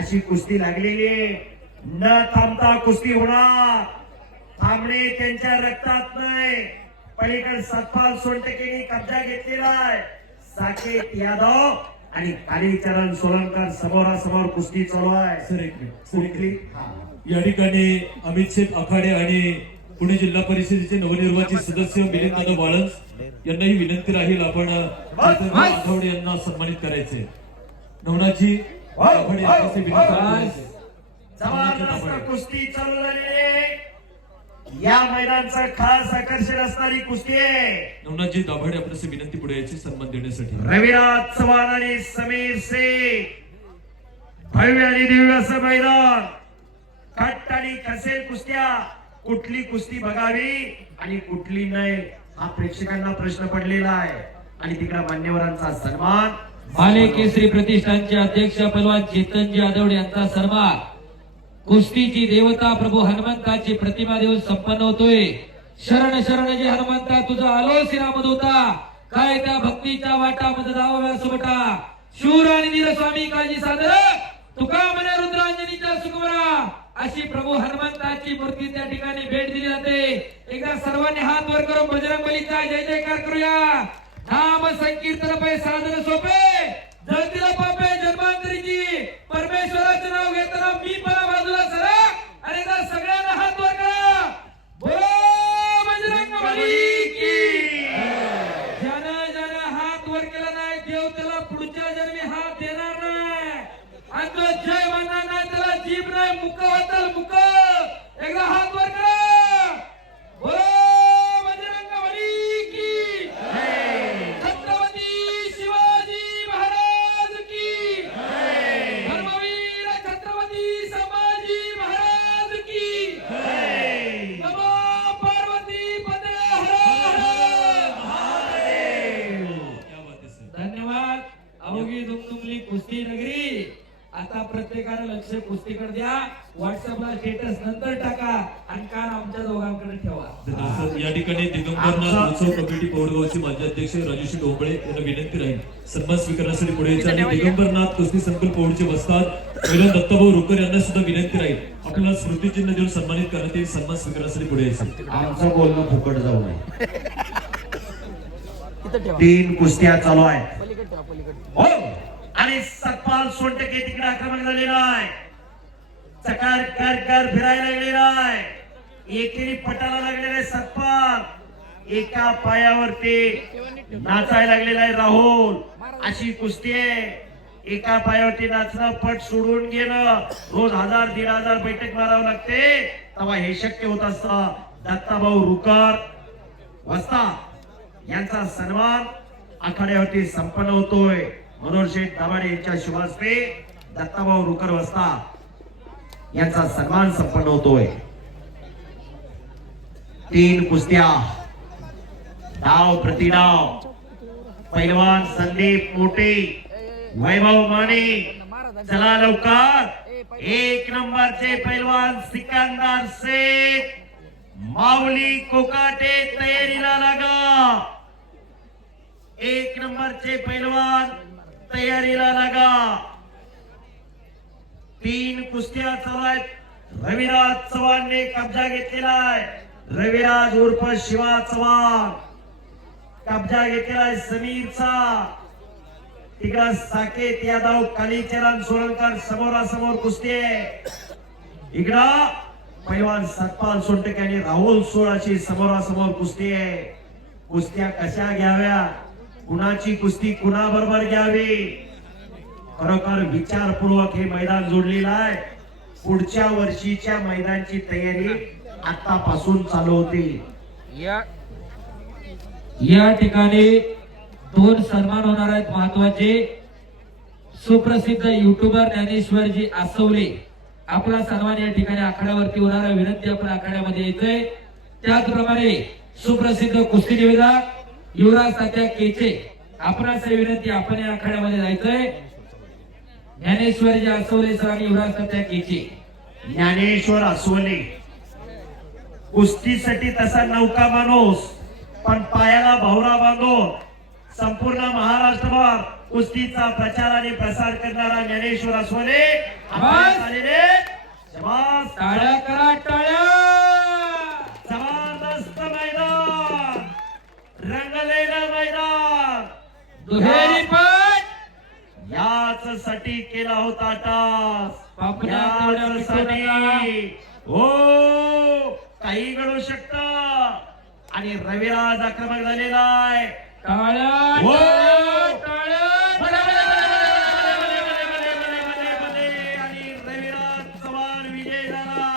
अशी कुस्ती लागलेली आहे. न थांबता कुस्ती होणार. थांबणे त्यांच्या रक्तात नाही. पलीकडे सतपाल सोनटकेंनी कब्जा घेतलेला आहे. साकेत यादव आणि कालीचरण सोलंकर समोरासमोर कुस्ती चालू आहे. सर एक मिनिट या ठिकाणी अमित शेठ आखाडे आणि पुणे जिल्हा परिषदेचे नवनिर्वाचित सदस्य मिलिंद दादा वाळंज यांनाही विनंती राहील आपण आठवडे यांना सन्मानित करायचे. नवनाथजी आखाडे यांच्याशी विनंती करायचे. जबरदस्त कुस्ती चालू झालेली. या मैदानाचं खास आकर्षण असणारी कुस्ती आहे. नवनाथजी दाभाडे आपल्याशी विनंती पुढे यायची सन्मान देण्यासाठी. रविराज चव्हाण आणि समीर शेख. भव्य आणि दिव्य असं मैदान. कट आणि कसेल कुस्त्या. कुठली कुस्ती बघावी आणि कुठली नाही हा प्रेक्षकांना प्रश्न पडलेला आहे. आणि तिकडे मान्यवरांचा सन्मान. माले केसरी प्रतिष्ठानचे अध्यक्ष पहलवान चेतनजी आदवडे यांचा सन्मान. कुस्तीची देवता प्रभू हनुमंताची प्रतिमा देऊन संपन्न होतोय. शरण शरण जे हनुमंता तुझा आलो श्रीराम दूता. काय त्या भक्तीच्या वाटा मध्ये जावा सुबटा. शूर आणि नीर स्वामी काळजी सादर. तुका म्हणे रुद्रांजनीच्या सुकुमारा. अशी प्रभू हनुमंताची मूर्ती त्या ठिकाणी भेट दिली जाते. एकदा सर्वांनी हात वर करून बजरंग बलीचा जय जयकार करूया. नाम संकीर्तन पै साधन सोपे. जळतीला पापे जन्मांतरीची. परमेश्वराचे नाव घेताना मी परा बाजूला सरा. आणि एकदा सगळ्यांना हात वर करा. बोलो बजरंग बली की. ज्यानं ज्यानं हात वर केला नाही देव त्याला पुढच्या जन्मी हात देणार नाही. आणि तो जय म्हणणार नाही त्याला जीभ नाही मुक होतल मुक. एकदा हात वर करा. बोलो बजरंग बली की. छत्रपती शिवाजी महाराज की. धर्मवीर छत्रपती संभाजी महाराज की. नमो पार्वती पते हर हर महादेव. धन्यवाद. अवघी दुमदुमली कुस्ती नगरी. आता प्रत्येकाने लक्ष कुस्तीकडे द्या. व्हॉट्सअपला स्टेटस नंतर टाका आणि कान आमच्या दोघांकडे ठेवा. या ठिकाणी दिगंबरनाथ उत्सव कमिटी पौडगावचे माजी अध्यक्ष राजश्री डोंबळे यांना विनंती राहील सन्मान स्वीकारण्यासाठी पुढे यायचे. आणि दिगंबरनाथ कुस्ती संकुल पौडचे वस्ताद पहिला दत्ताभाऊ रुकर यांना सुद्धा विनंती राहील आपल्याला स्मृतिचिन्ह देऊन सन्मानित करण्यात येईल. सन्मान स्वीकारण्यासाठी पुढे यायचे. आमचं बोलणं फुकट जाऊ नये. 3 कुस्त्या चालू आहेत. हो. आणि सतपाल सोनटके तिकडे आक्रमण झालेला आहे. चकार कर कर फिरायला लागलेला आहे. एकेरी पटाला लागलेला आहे सतपाल. एका पायावरती नाचायला लागलेला आहे राहुल. अशी कुस्ती आहे. एका पायावरती नाचणं पट सोडून घेणं. रोज 1000-1500 बैठक मारावं लागते तेव्हा हे शक्य होत असतं. दत्ताभाऊ रुकर वस्ता यांचा सन्मान आखाड्यावरती संपन्न होतोय. मनोहर शेठ दाभाडे यांच्या शुभास्ते दत्ताभाऊ रुकर वस्ता यांचा सन्मान संपन्न होतोय. 3 कुस्त्या डाव प्रतिडाव. पैलवान संदीप मोटे वैभव माने चला लवकर. 1 नंबरचे पैलवान सिकंदर शेख माऊली कोकाटे तयारीला लागा. 1 नंबरचे पैलवान तयारीला लागा. 3 कुस्त्या चालू आहेत. रविराज चव्हाणने कब्जा घेतलेला आहे. रविराज उर्फ शिवा चव्हाण कब्जा घेतलेला आहे समीरचा. तिकडे साकेत यादव कालीचरण सोलंकर समोरासमोर कुस्ती आहे. इकडं पैलवान सतपाल सोनटके आणि राहुल सोळाची समोरासमोर कुस्ती आहे. कुस्त्या कशा घ्याव्या कुणाची कुस्ती कुणाबरोबर घ्यावी खरोखर विचारपूर्वक हे मैदान जोडलेलं आहे. पुढच्या वर्षीच्या मैदानाची तयारी आतापासून चालू होती. या ठिकाणी 2 सन्मान होणार आहेत महत्वाचे. सुप्रसिद्ध युट्यूबर ज्ञानेश्वरजी आसवले आपला सन्मान या ठिकाणी आखाड्यावरती होणार आहे. विनंती आपण आखाड्यामध्ये येतोय. त्याचप्रमाणे सुप्रसिद्ध कुस्ती निवेदक युवराज तात्या केचे आपणास विनंती आपण या आखाड्यामध्ये जायचंय. ज्ञानेश्वरजी आसवले सर आणि युवराज तात्या केचे. ज्ञानेश्वर आसवले कुस्तीसाठी तसा नौका माणूस पण पायाला भावरा बांधून संपूर्ण महाराष्ट्रभर कुस्तीचा प्रचार आणि प्रसार करणारा ज्ञानेश्वर असोले आपल्यात आलेले शाबास. टाळ्या करा टाळ्या. जबरदस्त मैदान, रंगलेलं मैदान, दुहेरी पाठ. याच साठी केला होता टास, बापऱ्या, तेवढ्या याच मिठू साठी. हो, काही घडू शकत आणि रविराज आक्रमक झालेला आहे. टाळ्या हो. टाळ्या, टाळ्या. आणि रविराज चव्हाण विजय झाला.